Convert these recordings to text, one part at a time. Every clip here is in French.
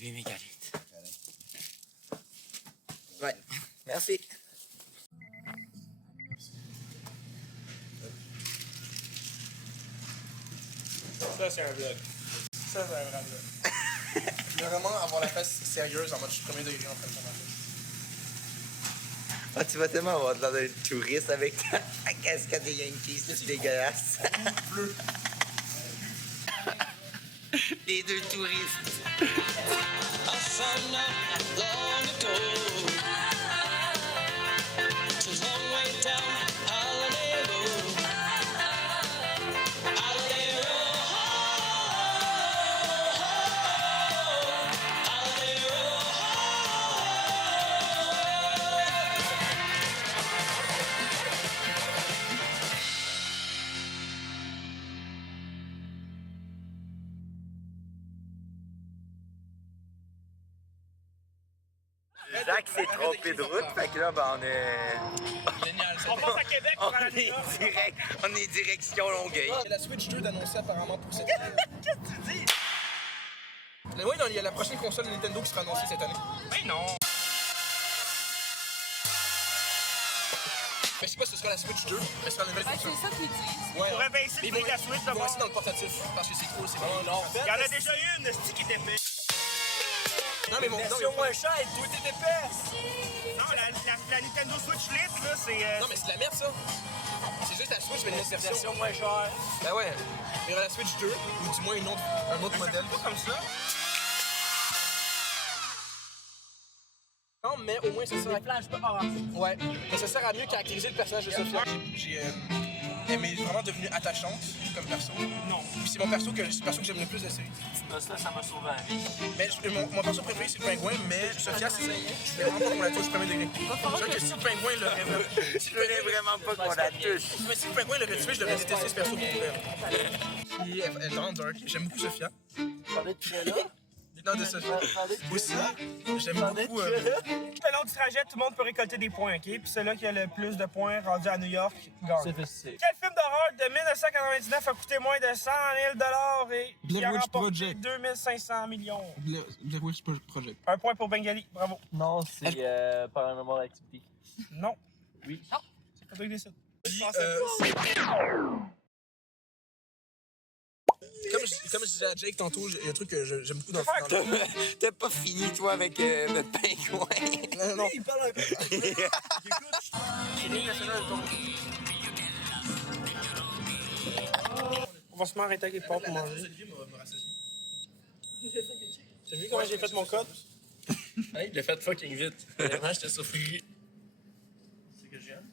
bien mes galettes. Ouais, merci. Ça, c'est un vlog. Ça, c'est un vrai vlog. Je veux vraiment avoir la face sérieuse en mode je suis premier degré en train de faire ma vie. Ah, tu vas tellement avoir de l'air d'un touriste avec ta casquette des Yankees, c'est dégueulasse. Bleu. Les deux touristes. Zach s'est trompé de route, fait que là, ben, on est... Génial, ça On passe à Québec pour aller à New York. On est direction Longueuil. Il y a la Switch 2 d'annoncer apparemment pour cette année. Qu'est-ce que tu dis? Mais oui, il y a la prochaine console de Nintendo qui sera annoncée cette année. Mais non. Mais je sais pas si ce sera la Switch 2, mais ce sera la nouvelle console. C'est ça qu'ils disent. Ouais, Pour baisser le prix de la Switch, ils vont d'abord. rester dans le portatif parce que c'est cool, c'est bon. Non, Il y en a déjà une, c'est qui était épais. non, mais mon Version moins chère, tout est épais. Non, la Nintendo Switch Lite, là, c'est. Non, mais c'est de la merde, ça. C'est juste la Switch, mais une autre version. Version moins chère. Ben ouais. Il y aura la Switch 2, ou du moins un autre modèle. Pas comme ça. Non, mais au moins, ça sert à... Flash de orange. Ouais, mais ça sert à mieux caractériser le personnage de Sophia. J'ai elle m'est vraiment devenue attachante comme perso. Non. Puis c'est mon perso que j'aime le plus de la série. Ça m'a sauvé la vie. Mais mon perso préféré, c'est le pingouin, mais Sophia, je voulais vraiment pas qu'on la touche premier degré. C'est vrai que si le pingouin l'aurait vraiment... Je voulais vraiment pas qu'on la touche. Mais si le pingouin l'aurait tué, je l'aurais détesté ce perso pour vrai. Puis elle est vraiment dark. J'aime beaucoup Sophia. Parler de piano. Non, de Sophia. Aussi, j'aime beaucoup... Tout le long du trajet, tout le monde peut récolter des points, OK? Puis celui-là qui a le plus de points rendu à New York gagne. C'est facile. Quel film d'horreur de 1999 a coûté moins de 100 000 et qui Blair a Witch remporté Project. 2500 millions? Blair Witch Project. Un point pour Bengali, bravo. Non, c'est Paranormal Activity. Non. Oui. C'est pas toi qui décide. Comme je disais à Jake tantôt, il y a un truc que j'aime beaucoup dans le film. T'as pas fini, toi, avec le pingouin. Non, non. Il parle un peu. On va se mettre arrêter avec les portes pour manger. T'as vu comment j'ai fait mon code? Hey, je l'ai fait fucking vite. Vraiment, j'étais surpris. C'est que j'aime.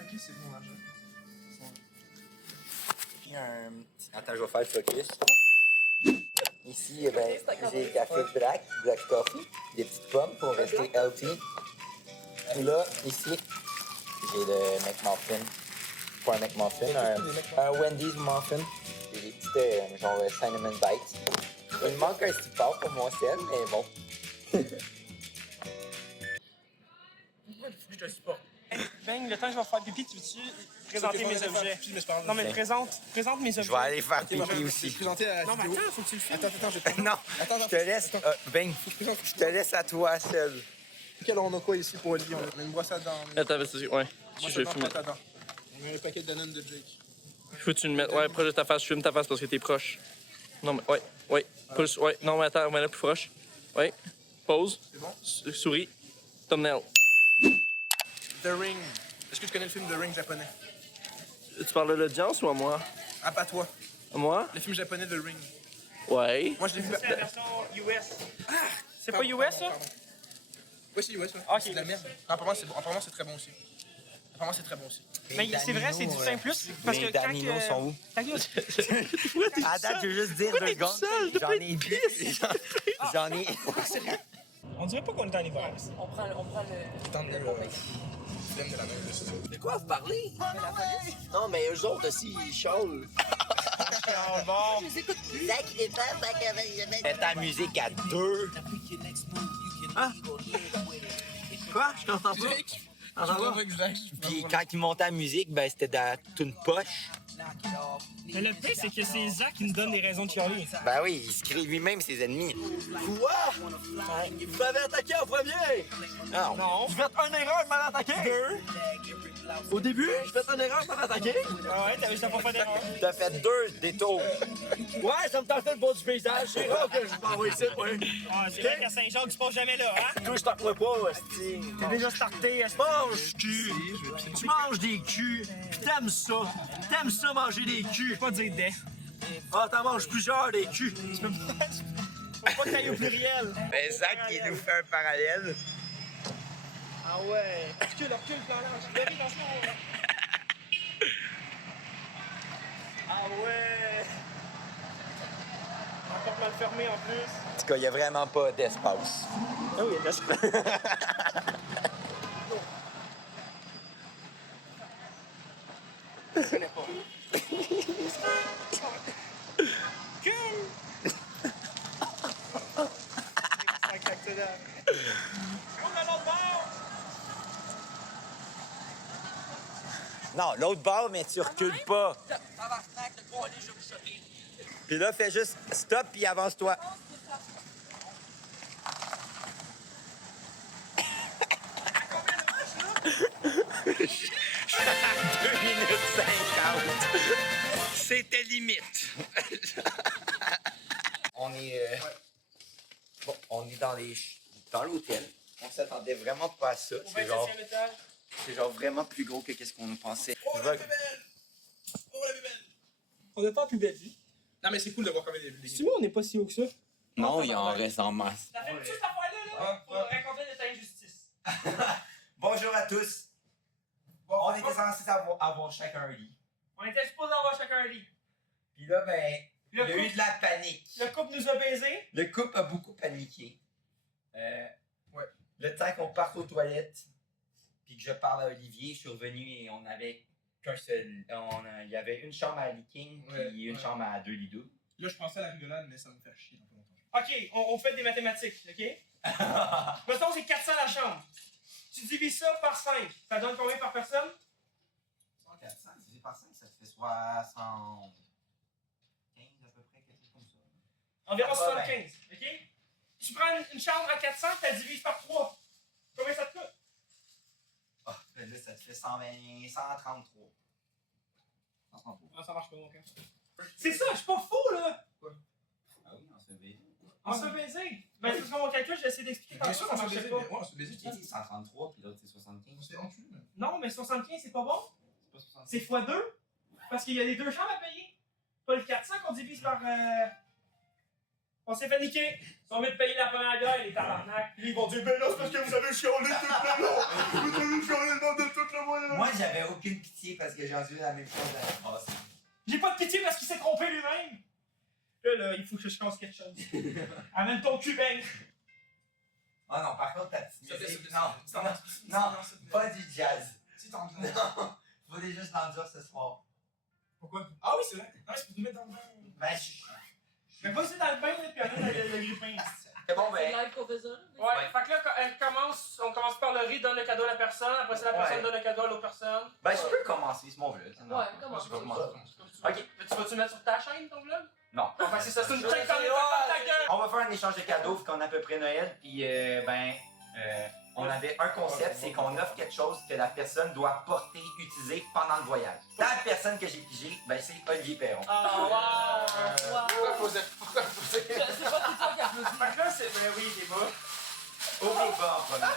Ok, c'est bon, l'argent. Puis un petit... Attends, je vais faire le focus. Ici, eh ben, j'ai café black coffee, des petites pommes pour rester healthy. Puis là, ici, j'ai le McMuffin. Pas un McMuffin, un Wendy's muffin. J'ai des petites, genre cinnamon bites. Il me manque un petit pâte pour mon sel, mais bon. Je te supporte. Ben, le temps que je vais faire pipi, tu veux-tu présenter mes objets? Non, mais présente mes objets. Je vais aller faire pipi aussi. Présenter à la Non, mais vidéo. attends, faut que tu le fasses. Attends, je vais Non, Attends, je te laisse. Ben, je te laisse à toi seul. On a quoi ici pour Oli? On a une brosse à dents. Attends, ouais. Je vais fumer. On a un paquet de Danone de Jake. Faut que tu le mettes. Ouais, proche de ta face. Je fume ta face parce que t'es proche. Non, mais ouais. Plus, ouais. Non, mais attends, on va aller plus proche. Ouais. Pause. C'est bon? Souris. Thumbnail. The Ring. Est-ce que tu connais le film The Ring japonais? Tu parles de l'audience ou à moi? Ah, pas toi. À moi? Le film japonais The Ring. Ouais. Moi, je l'ai vu. C'est la version US. C'est pas US, ça? Oui, c'est US, ouais. Ok. C'est de la merde. Non, apparemment, c'est bon. Apparemment, c'est très bon aussi. Apparemment, c'est très bon aussi. Mais c'est vrai, c'est du 5 plus. Parce que Les quand Daninos sont où? Ta gueule. Attends, je veux juste dire deux secondes. J'en ai bu. J'en ai. On dirait pas qu'on est en hiver. On prend le. Tant de flemme de la même, c'est ça. De quoi vous parlez? Non, mais eux autres aussi, ils chialent. Bon. Fais ta musique à deux. Ah! Quoi? Je t'entends pas. Jake, On s'en va? Puis quand il montait la musique, ben c'était toute une poche. Mais le pire, c'est que c'est Zach qui nous donne des raisons de chialer. Ben oui, il se crée lui-même ses ennemis. Quoi? Vous m'avez attaqué en premier! Non. J'ai fait une erreur, je m'avais attaqué! Au début, j'ai fait une erreur, je m'avais attaqué! Ah ouais, t'as juste pas fait d'erreur. T'as fait 2 détours. Ouais, ça me tentait de voir du paysage. C'est rare que je m'en vais ici, ouais. Ah, c'est vrai qu'à Saint-Jacques, tu passes jamais là, hein? Toi, je t'en pas, hostie. T'es déjà starté, Mange cul! Tu manges des culs, pis t'aimes ça! T'aimes ça manger des culs! pas dire des. Ah, t'en manges plusieurs des culs! Tu peux pas que t'ailles au pluriel. Ben, Zach, il nous fait un parallèle. Ah ouais. Recule, plan large. Attention. Ah ouais. Encore mal fermé en plus. En tout cas, il n'y a vraiment pas d'espace. Ah oui, il y a de l'espace. Je connais pas. Non, l'autre bord, mais tu recules pas. Puis là, fais juste stop puis avance-toi. Je suis à 2 minutes 50. C'était limite. On est... Bon, on est dans l'hôtel. On s'attendait vraiment pas à ça. Au 27e étage. C'est genre vraiment plus gros que qu'est-ce qu'on pensait. Oh la plus belle! Oh la plus belle! On n'a pas plus belle vie. Non, mais c'est cool de voir quand même les. Tu vois, on n'est pas si haut que ça. Non, il en reste en masse. Ça fait juste cette affaire-là, là, pour raconter de ta injustice. Bonjour à tous. On était censés avoir chacun un lit. On était supposé avoir chacun un lit. Puis là, ben, il y a Le eu de la panique. Le couple nous a baisés. Le couple a beaucoup paniqué. Ouais. Le temps qu'on parte aux toilettes, puis que je parle à Olivier, je suis revenu et on avait qu'un seul. Il y avait une chambre à leaking, puis une chambre à 2 lits doubles. Là, je pensais à la rigolade, mais ça me fait chier dans pas longtemps. OK, on fait des mathématiques, OK? Mettons, c'est 400 la chambre. Tu divises ça par 5. Ça donne combien par personne? 400 divisé par 5, ça te fait 75 à peu près, quelque chose comme ça. Environ 80. 75, OK? Tu prends une chambre à 400, tu la divises par 3. Combien ça te coûte? Ah, ben là, ça te fait 133. 133. Ah, ça marche pas, mon cœur. C'est ça, je suis pas fou, là! Ah oui, on se fait On se fait baiser. Ben, c'est parce que mon calcul, j'ai essayé d'expliquer Bien comment sûr, ça on se marchait baisait. pas. Ouais, on se baisait. Qui dit 133, puis l'autre c'est 75. On s'est enculé, mais. Non, mais 75, c'est pas bon. C'est pas 75. C'est x2. Parce qu'il y a les 2 chambres à payer. Pas le 400 qu'on divise par. On s'est fait niquer. Ils ont mis de payer la première bière, les tabarnak. Puis ils vont dire, ben là, c'est parce que vous avez chialé tout le long. Vous avez chialé le nom de toute la moyenne. Moi, j'avais aucune pitié parce que j'ai entendu la même chose à la base. J'ai pas de pitié parce qu'il s'est trompé lui-même. Là, il faut que je casse quelque chose. Amène ton cul, Ben. Ah non, par contre, ta petite Ça fait- musique. ça- ça- Non, ça- non, ça- pas du jazz. Si t'en Non, faut déjà se l'endure ce soir. Pourquoi? Ah oui, c'est vrai. Non, c'est pour nous mettre dans le bain. Ben, je... Mais pas aussi dans le bain, là, puis amène le grippin. C'est bon, C'est ben. live qu'on fait ça. là. Ouais, fait que là, on commence par le riz, donne le cadeau à la personne. Après ça, la personne Ouais. donne le cadeau à l'autre personne. Ben, je peux commencer, c'est mon vlog. ça, non? Ouais, comment Je peux ça? commencer. Ok, tu vas-tu le mettre sur ta chaîne, ton vlog? Non. Bon, ben c'est ça, c'est une Je chaîne vais comme les dire, pas ta gueule! On va faire un échange de cadeaux vu qu'on a à peu près Noël. Puis, on avait un concept, c'est qu'on offre quelque chose que la personne doit porter, utiliser pendant le voyage. La personne que j'ai pigée, ben, c'est Olivier Perron. Oh, wow! Pourquoi poser? Pourquoi poser? C'est pas tout ça qui applaudit. Fait que là, c'est. Ben oui, des bas. Ouvre les bas en premier.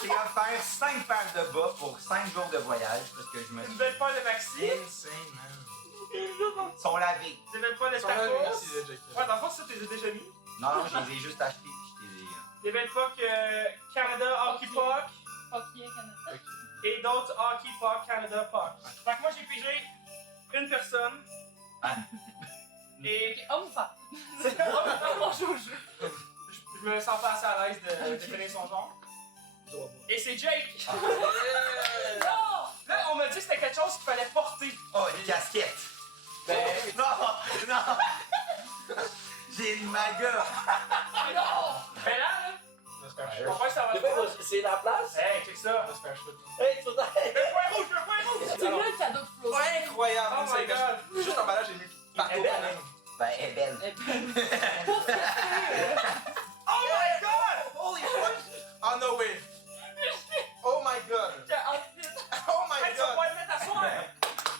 C'est à faire 5 paires de bas pour 5 jours de voyage parce que je me Une suis belle paire de maxi. Insane, man. sont lavés. Une belle paire de Merci, tacos. Jack. Ouais, dans le fond, ça, tu les as déjà mis. Non, je les ai juste achetés puis je les ai. Des belles pucks Canada Hockey Puck. Hockey Canada. Et d'autres Hockey Puck Canada Puck. Fait que moi, j'ai pigé une personne. Ah. Et. Ok, homme ou femme? Je me sens pas assez à l'aise de définir son genre. Et c'est Jake! Non! Là, on m'a dit que c'était quelque chose qu'il fallait porter. Oh, une casquette. Ben, non, non. J'ai une maga. Mais là, J'espère. Je comprends que ça va se faire. C'est la place? Hey, check ça. On va se faire shoot. Hey, tu vas Le point rouge, le point rouge. C'est là le cadeau de Flo. Incroyable! Oh my God. Juste l'emballage est mieux. Partout. Ben, elle est belle. Oh my god! Holy fuck! Oh no way! Oh my god! Oh my Hey, tu vas god! pouvoir le mettre à soir.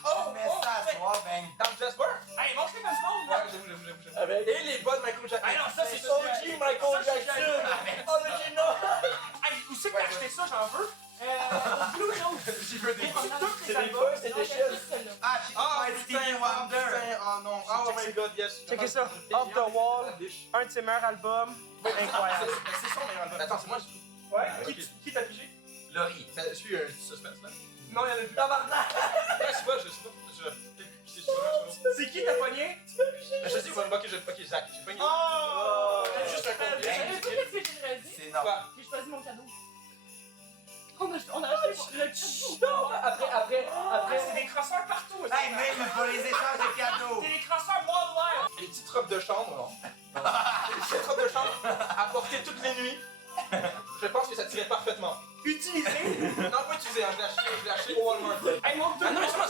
Oh! Mets ça à soir, ben. Dans le Jasper? Hey, montre-le comme ça. Ouais, j'avoue. Avec- Et les bottes Michael Jackson. Hey, non, ça, c'est OG Michael Jackson! Original! Hey, où c'est que t'as acheté ça? J'en veux. Au Blue Note. J'y veux des bottes. Tous C'est les des albums. first edition! Ah, Stevie putain, Wonder. putain, oh non. Oh my god, yes. Checkez ça. Off the Wall. Un de ses meilleurs albums. Incroyable. C'est son meilleur album. Attends, c'est moi. Ouais. Qui t'a pigé? Laurie. Je suis un suspense là. Non, il y en a plus. Tabarnak! Ouais, je sais pas. C'est qui t'as pogné? Je sais, ok, Zach. J'ai pas une. Oh! Juste un compte. Savez-vous qu'est-ce que j'ai choisi? C'est normal. Quoi? J'ai choisi mon cadeau. On a acheté le cadeau. Après, C'est des crosseurs partout. Hey, même pour les échanges de cadeaux. C'est des crosseurs worldwide. Les petites robes de chambre, non? Les petites robes de chambre à porter toutes les nuits. Je pense que ça tirait parfaitement. Utilisé. Non, pas utilisé, hein, je l'ai acheté au Walmart. Hey, montre Ah non, mais justement,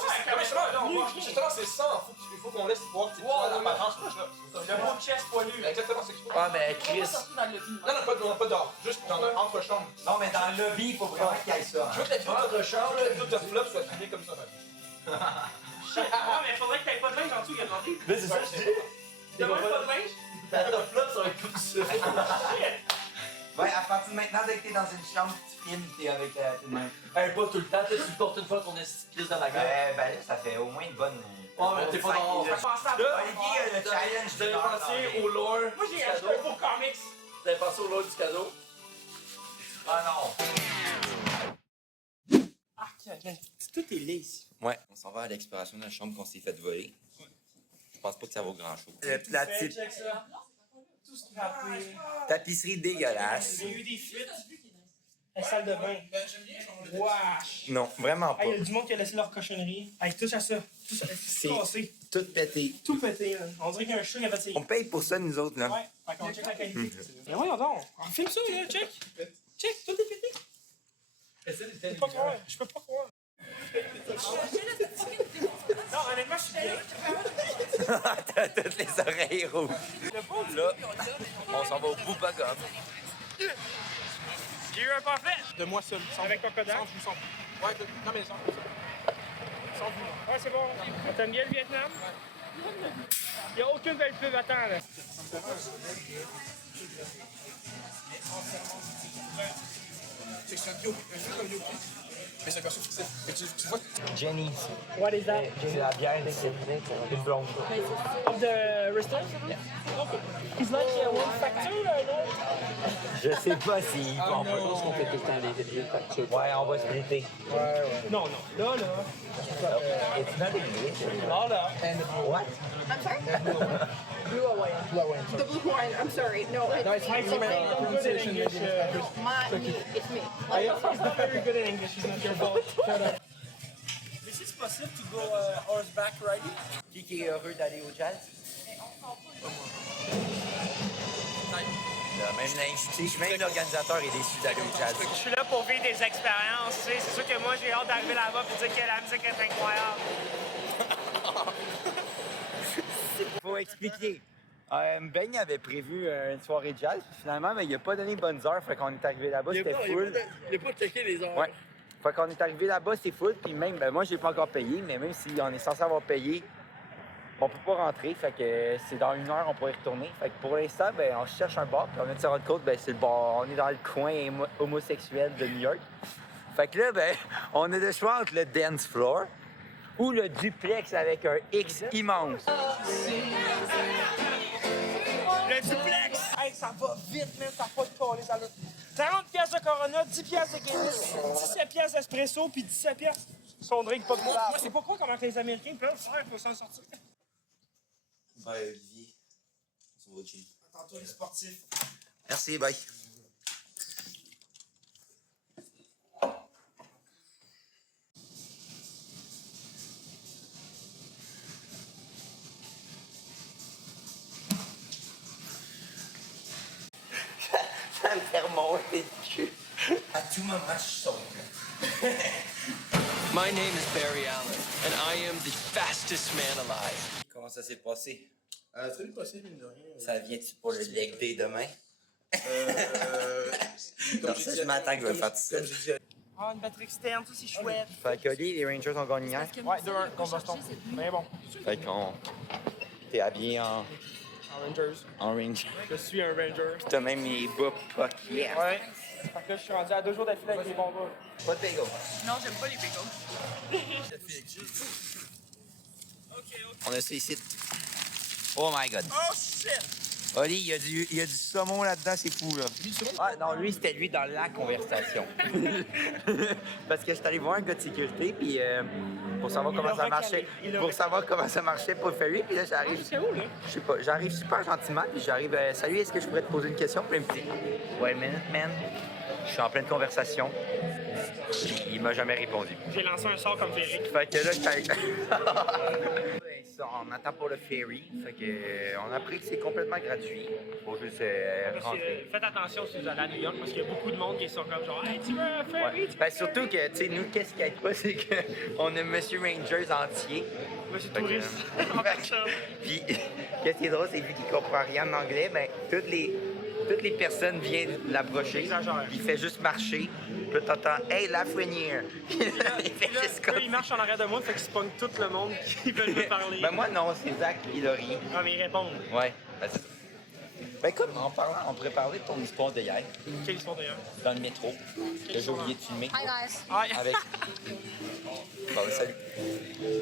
justement, c'est ça. Il faut qu'on laisse voir que tu vois l'apparence. le mot chest poilu. Exactement, c'est ce qu'il faut. Ah, mais On Chris. va sortir dans le lobby. Non, pas dehors. Juste dans entre chambres. Non, mais dans le lobby, il faut vraiment qu'il y ait ça. Je veux que la vidéo de flop soit filmée comme ça. Ah, mais faudrait que t'aies pas de linge en dessous, il y a demandé. mais c'est ça, je dis. T'as même pas de linge? Ta top là, ça va être comme ça. Ouais, à partir de maintenant, dès que t'es dans une chambre, tu filmes, t'es avec tes mains. Hey, pas tout le temps, tu le portes une fois qu'on est 6 pièces dans la gueule. Ben là, ça fait au moins une bonne. Ouais, mais t'es pas dans. Là, Pensable. le challenge. T'avais pensé au lore. Moi, j'ai du acheté cadeau. un beau comics. T'avais pensé au lore du cadeau. Ah non. Ah, tout est laid ici. Ouais, on s'en va à l'exploration de la chambre qu'on s'est fait voler. Je pense pas que ça vaut grand chose. La petite Check ça. Tout scrappé. tapisserie dégueulasse. J'ai eu des fuites. La salle de bain. Wesh. Non, vraiment Hey, pas. il y a du monde qui a laissé leur cochonnerie. Hey, touche à ça. Touche à ça. C'est- C'est cassé. Tout pété. Tout pété, là. On dirait qu'il y a un chat qui a fait ses... On paye pour ça, nous autres, là. Ouais, fait qu'on check la qualité. Mais voyons donc. On filme ça, là. Check. Check, tout est pété. Je peux pas croire. Je peux pas croire. Non, honnêtement, je suis bien. T'as toutes les oreilles rouges. Le pauvre, Là, on s'en va au Booba Gum. j'ai eu un pamphlet. De moi seul. Avec ton Kodak. Sans vous. Ouais, non, mais sans vous. Sans vous. Ouais, c'est bon. T'aimes bien le Vietnam? Il n'y a aucune belle pub, attends, là. C'est un bio. Un jeu comme bio. Mais c'est un version fictif. Mais tu vois. Jenny. What is that? C'est la bière d'ici. Une blonde. Of the restaurant? Okay. It's like one factor, no? Je sais pas s'ils font pas. Je pense qu'on fait tout le temps les factures. Ouais, on va splitter. Non, non. Là. It's not English. Là, là. What? I'm sorry? Blue Hawaiian. The blue Hawaiian. I'm sorry. No, it's Hey, so hey, don't good in English. me. It's me. He's not very good in English. He's not your fault. Shut up. Is it possible to go horseback riding? Qui est heureux d'aller au jazz? Là, même l'organisateur est déçu d'aller au jazz. Je suis là pour vivre des expériences, tu sais. C'est sûr que moi, j'ai hâte d'arriver là-bas et dire que la musique est incroyable. Faut expliquer. Ben avait prévu une soirée jazz, puis finalement, ben, il a pas donné bonnes heures, fait qu'on est arrivé là-bas, c'était full. Il a pas checké les heures. Ouais. Fait qu'on est arrivé là-bas, c'était full, puis même, ben, moi, j'ai pas encore payé, mais même si on est censé avoir payé, on peut pas rentrer, fait que c'est dans 1 heure, on pourrait y retourner. Fait que pour l'instant, ben, on cherche un bar, puis on vient de se rendre compte, ben, c'est le bar, on est dans le coin homosexuel de New York. Fait que là, ben, on a le choix entre le dance floor ou le duplex avec un X immense. Le duplex! Hey, ça va vite, man, t'as pas de colis à l'autre. 40 pièces de Corona, 10 pièces de Guinness, 17 pièces d'espresso, puis 17 pièces son drink pas coulable. Moi, c'est pas quoi comment que les Américains peuvent faire pour s'en sortir. Ben, Olivier, on s'en va chill. Tantôt les sportifs. Merci, bye. Ça me fait remonter le moment, je saute. My name is Barry Allen, and I am the fastest man alive. Comment ça s'est passé? Salut, possible, mine de rien. Ça vient-tu pour le leg day demain? Comme ça, je m'attends que je vais le faire tout seul. Comme je disais. Ah, une batterie externe, ça c'est chouette. Fait que les Rangers ont gagné hier. Ouais, 2-1 contre Boston. Mais bon, Fait qu'on... T'es habillé en Rangers. Ranger. Je suis un Ranger. T'as même les bas pock. Yeah. Ouais. Fait que là, je suis rendu à 2 jours d'affilée avec les bons bas. Pas de bagel. Non, j'aime pas les bagels. On a ça ici. Oh my god. Oh shit! Oli, il y a du saumon là-dedans, c'est fou, là. Ah, non, lui, c'était lui dans la conversation. Parce que j'étais allé voir un gars de sécurité, puis pour savoir comment ça marchait. Pour savoir comment ça marchait pour le ferry, puis là, j'arrive. C'est où, là? Je sais pas, j'arrive super gentiment, puis j'arrive. Salut, est-ce que je pourrais te poser une question? Puis il me dit, wait a minute, man. Je suis en pleine conversation. Il m'a jamais répondu. J'ai lancé un sort comme Ferry. Fait que là, on attend pour le ferry. Fait que on a appris que c'est complètement gratuit. Faut juste rentrer. Faites attention si vous allez à New York parce qu'il y a beaucoup de monde qui sont comme genre hey, tu veux un ferry? Ouais. Ben, surtout que, tu sais, nous, qu'est-ce qui aide pas, c'est qu'on a Monsieur Rangers entier. Monsieur Fait que, Touriste. Puis, qu'est-ce qui est drôle, c'est que vu qu'il comprend rien en anglais, ben, toutes les personnes viennent l'approcher. Exagère. Il fait juste marcher. Puis là, t'entends « Hey, Lafrenière! » Il fait juste comme... Là, il marche en arrière de moi, fait qu'il spawn tout le monde qui veut me parler. Ben moi, non, c'est Zach et Laurie. Ah, mais ils répondent. Ouais. Ben, c'est ça. Ben écoute, en parlant, on pourrait parler de ton histoire d'hier, Quelle histoire d'ailleurs? dans le métro, que j'ai oublié de filmer. Hi guys. Ah, Avec... Bon, salut.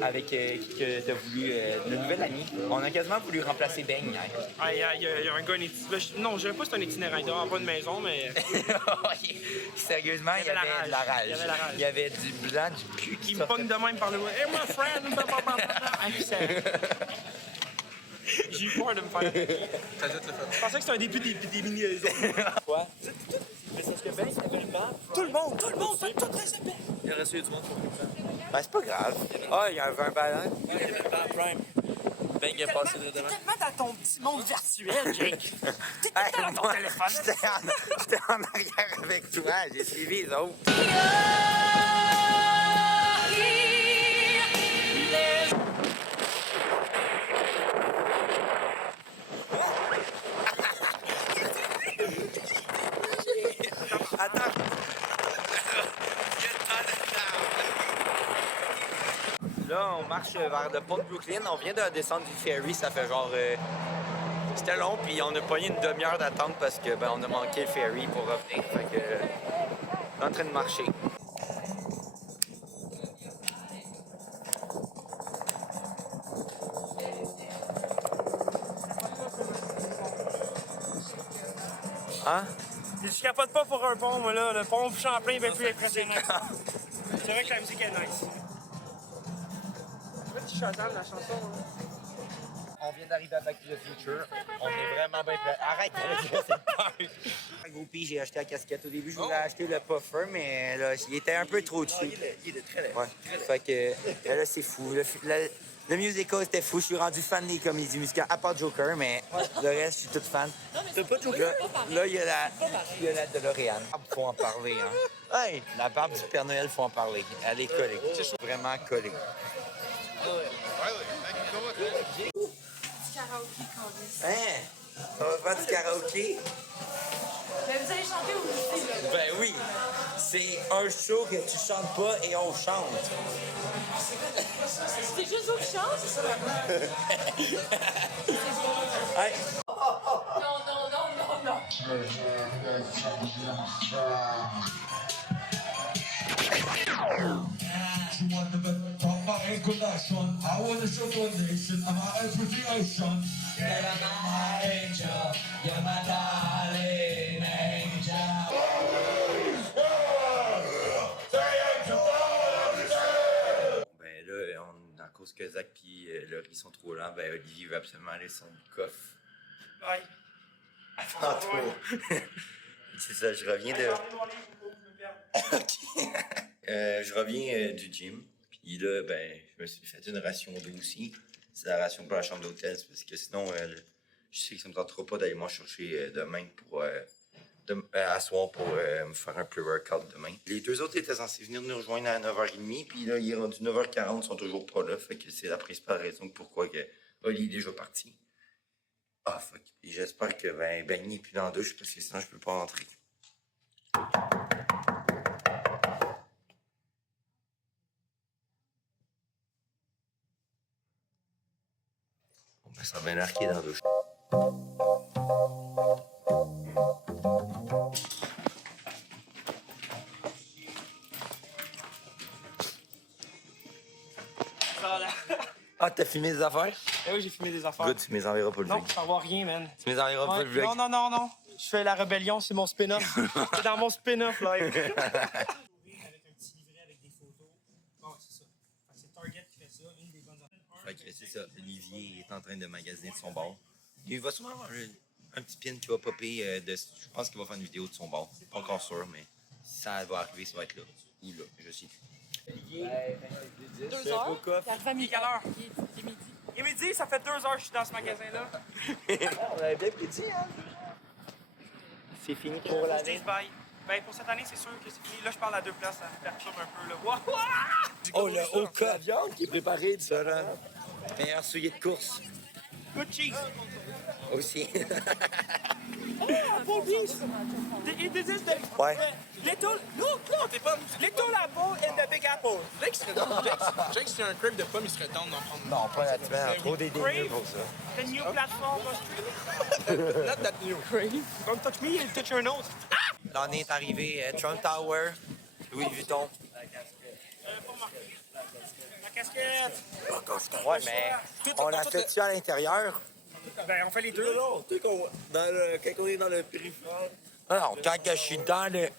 Avec qui que t'as voulu... le nouvel ami. On a quasiment voulu remplacer Ben hier. ah, il y a un gars, non, je dirais pas que c'est un itinérant, il doit avoir pas de maison, mais... Sérieusement, il y avait de la rage. Il y avait la rage. Il y avait du blanc, du cul qui Il me sortait. pogne de même par le haut. Hey, my friend! Ah, puis ça- J'ai eu peur de me faire attaquer. Je pensais que c'était un début des mini-liaisons. Quoi? Mais c'est parce que Ben, il avait le banc. Tout le monde, tout le respect. Il a reçu du monde pour Ben c'est pas grave. Ah, il y a un vin ballon. Il y avait le banc Prime. Ben, il a passé de devant. Tellement dans ton petit monde virtuel, Jake. T'es Hey, tout le temps dans ton moi, téléphone. j'étais en arrière avec toi, j'ai suivi les autres. Attends. Là, on marche vers le pont de Brooklyn. On vient de descendre du ferry. Ça fait genre... C'était long, puis on a pogné une demi-heure d'attente parce que on a manqué le ferry pour revenir. Fait que... on est en train de marcher. Hein? Je capote pas pour un pont, moi, là. Le pont Champlain est bien plus impressionnant. C'est vrai que la musique est nice. Tu vois, tu chantes la chanson, hein? On vient d'arriver à Back to the Future. On est vraiment bien prêts. Arrête avec cette peur. Groupie, j'ai acheté la casquette. Au début, je voulais acheter le puffer, mais là, il était un peu trop dessus. Il est très laid. Ouais. Fait que là, c'est fou. Le musical, c'était fou. Je suis rendu fan des comédies musicales, à part Joker, mais le reste, je suis toute fan. T'as pas de Joker? Là, il y a la DeLorean. Faut en parler, hein. Hey! La barbe du Père Noël, faut en parler. Elle est collée. C'est vraiment collée. Karaoké, Candice. Hein? On va faire du karaoké? Mais vous allez chanter ou aussi, là? Ben oui! C'est un show que tu chantes pas et on chante. C'est juste vous qui chante? Hey! Non, non, non, non, non. Ben là, à cause que Zach et Laurie sont trop lents, ben Olivier veut absolument aller son coffre. Ouais. Tantôt. C'est ça, je reviens de... je reviens du gym. Puis là, ben, je me suis fait une ration d'eau aussi. C'est la ration pour la chambre d'hôtel, c'est parce que sinon, je sais que ça me tentera pas d'aller m'en chercher demain à soir pour me faire un pre-workout demain. Les deux autres étaient censés venir nous rejoindre à 9h30, puis là, il est rendu 9h40, ils sont toujours pas là. Fait que c'est la principale raison pourquoi que Oli est déjà parti. Ah, fuck. Puis j'espère que Ben n'est plus dans la douche, parce que sinon, je peux pas rentrer. Bon, ben, ça a bien l'air qu'il est dans la douche. Ah, t'as filmé des affaires? Eh oui, j'ai filmé des affaires. Good, tu me les enverras pas le Non, vlog. ça va rien, man. Tu me les enverras pas le vlog. Non, non, non, non. Je fais la rébellion, c'est mon spin-off. C'est dans mon spin-off, live. Avec un petit livret avec des photos. Bon, c'est ça. C'est Target qui fait ça, une des bonnes affaires. Fait que c'est ça, Olivier est en train de magasiner de son bar. Il va sûrement avoir un petit pin qui va popper je pense qu'il va faire une vidéo de son bar. Pas encore sûr, mais si ça va arriver, ça va être là. Ou là, je sais plus. 2 heures. Il arrive à midi. Quelle heure? Il est midi. Et midi, ça fait 2 heures que je suis dans ce magasin-là. On avait bien petit, hein? C'est fini pour Je l'année. dis bye. Ben, pour cette année, c'est sûr que c'est fini. Là, je parle à 2 places, ça me perturbe un peu, là. Wow! Oh, le haut cas viande qui est préparé de ça, là. Meilleur soulier de course. Good cheese. Aussi. Full beef. This is the Ouais. little, no, t'es pas, little apple and the big apple. Jake serait down. Jake, si y a un crave de pommes, il serait down d'en prendre. Non, pas la semaine. Trop des débuts Crave. pour ça. The new platform on street. Not that new. Don't touch me, you'll touch your nose. Là, on est arrivé à Trump Tower, Louis Vuitton. La casquette. Ouais, mais on l'a fait-tu à l'intérieur? Ben, on fait les deux. Non, tu sais, quand on est dans le périphérique. Non, quand je suis dans le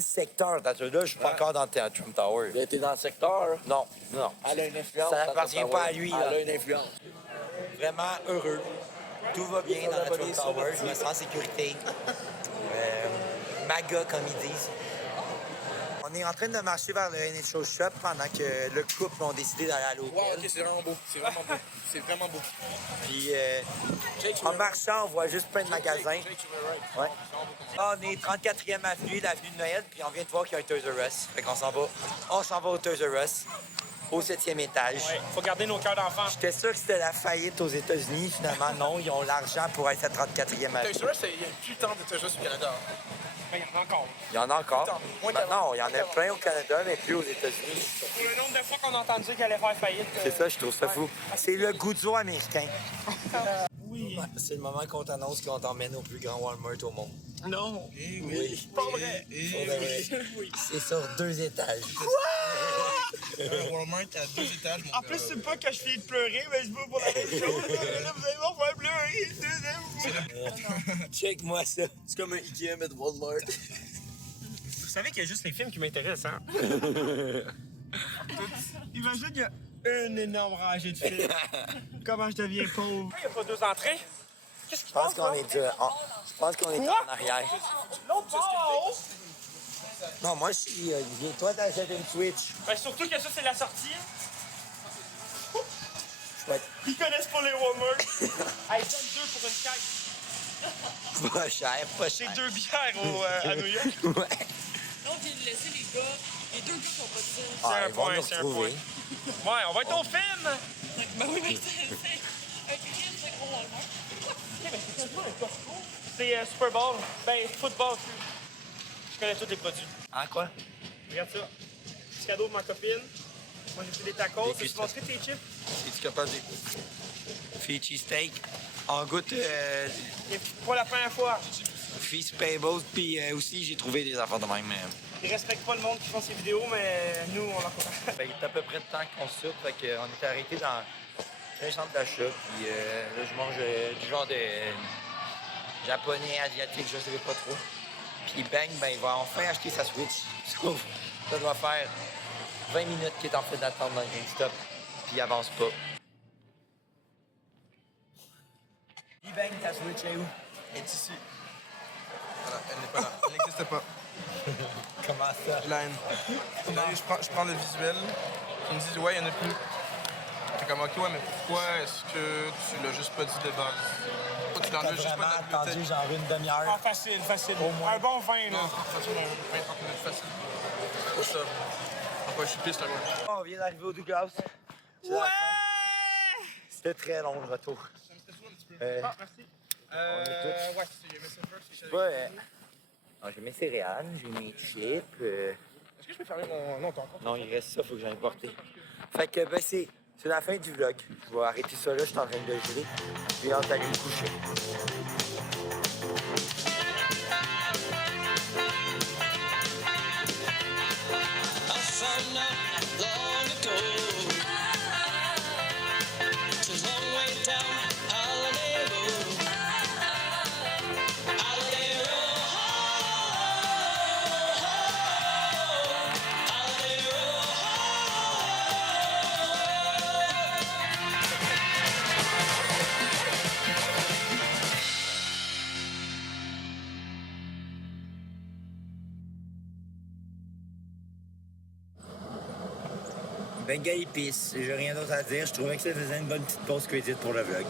secteur, là, je suis pas encore dans le Trump Tower. Elle était dans le secteur. Non, non. Elle a une influence. Ça n'appartient pas à lui, là. Elle a une influence. Vraiment heureux. Tout va bien dans le Trump Tower. Je me sens en sécurité. MAGA, comme ils disent. On est en train de marcher vers le NHL Shop pendant que le couple ont décidé d'aller à l'hôtel. Wow, ok, c'est vraiment beau. C'est vraiment beau. C'est vraiment beau. Puis en marchant, on voit juste plein de magasins. Jake, tu veux right. Ouais. Là, on est 34e avenue, l'avenue de Noël, puis on vient de voir qu'il y a un Toys R Us. Fait qu'on s'en va. On s'en va au Toys R Us, au 7e étage. Ouais, faut garder nos cœurs d'enfant. J'étais sûr que c'était la faillite aux États-Unis. Finalement, non, ils ont l'argent pour être à 34e avenue. Toys R Us, il y a plus tant de Toys R Us au Canada. Ben, il y en a encore. Il y en a encore. Moins Non, il y en a plein au Canada, mais plus aux États-Unis. Pour le nombre de fois qu'on a entendu qu'elle allait faire faillite. C'est ça, je trouve ça fou. C'est le Guzzo américain. Oui. C'est le moment qu'on t'annonce qu'on t'emmène au plus grand Walmart au monde. Non. Oui. Pas vrai. Pour de vrai. Oui. C'est sur 2 étages. Walmart à 2 étages, mon En plus, c'est pas que je finis de pleurer, mais je veux pour la même chose. Là, vous allez me faire pleurer. Check-moi ça. C'est comme un Ikea, mais de Walmart. Vous savez qu'il y a juste les films qui m'intéressent, hein? Imagine, il y a une énorme rangée de films. Comment je deviens pauvre. Il n'y a pas 2 entrées. Qu'est-ce qui Je pense qu'on est je pense qu'on est en arrière. L'autre bord! Non, moi, je suis Olivier. Toi, t'achètes une Switch. Ben, surtout que ça, c'est la sortie. Ouais. Ils connaissent pas les Walmart. Hey, donne 2 pour une caisse. Pas cher, pas C'est cher. 2 bières à New York. Ouais. Non, j'ai laissé les gars. Les 2 gars qui ont pas de ça. Ah, un ils vont point, nous c'est un retrouver. Ouais, on va être au film. Ben oui, mais c'est un crime, c'est gros Walmart. C'est Super Bowl. Ben, football. Je connais tous les produits. Hein, quoi? Regarde ça. Petit cadeau de ma copine. Moi, j'ai fait des tacos. Tu veux montrer tes chips? Es-tu capable de... Fiji steak. En goûte Et pas la première fois. Feast Payables, puis aussi, j'ai trouvé des affaires de même. Ils respectent pas le monde qui font ces vidéos, mais nous, on l'encourage. Il est à peu près de temps qu'on soupe, fait qu'on est arrêté dans un centre d'achat, puis là, je mange du genre de japonais, asiatique, je sais pas trop. Puis bang, ben, il va enfin acheter sa Switch. Sauf, ça doit faire 20 minutes qu'il est en train d'attendre dans le GameStop, puis il avance pas. Puis bang, ta Switch est où? Elle est ici. Voilà, elle n'est pas là. Elle n'existe pas. Comment ça? La haine. Là, je prends le visuel. Ils me disent, ouais, il n'y en a plus. T'es comme, ok, ouais, mais pourquoi est-ce que tu l'as juste pas dit de base? Pourquoi tu l'en T'as as juste vraiment pas de attendu genre une demi-heure. Ah, facile, facile. Au moins. Un bon 20, là. Non, facile, 20-30 minutes, facile. C'est ça. Enfin, je suis piste, là, moi. On vient d'arriver au Douglas. Ouais! C'était très long le retour. Ah, merci. est Ouais, c'est j'ai mis ça first. Je sais pas, j'ai mes céréales, j'ai mes chips. Est-ce que je peux fermer mon. Non, t'as encore. Non, il reste ça, faut que j'aille porter. Fait que, ben, c'est la fin du vlog. Je vais arrêter ça là, je suis en train de le geler. J'ai hâte d'aller me coucher. Ben, gars, épice. J'ai rien d'autre à dire. Je trouvais que ça faisait une bonne petite pause crédit pour le vlog.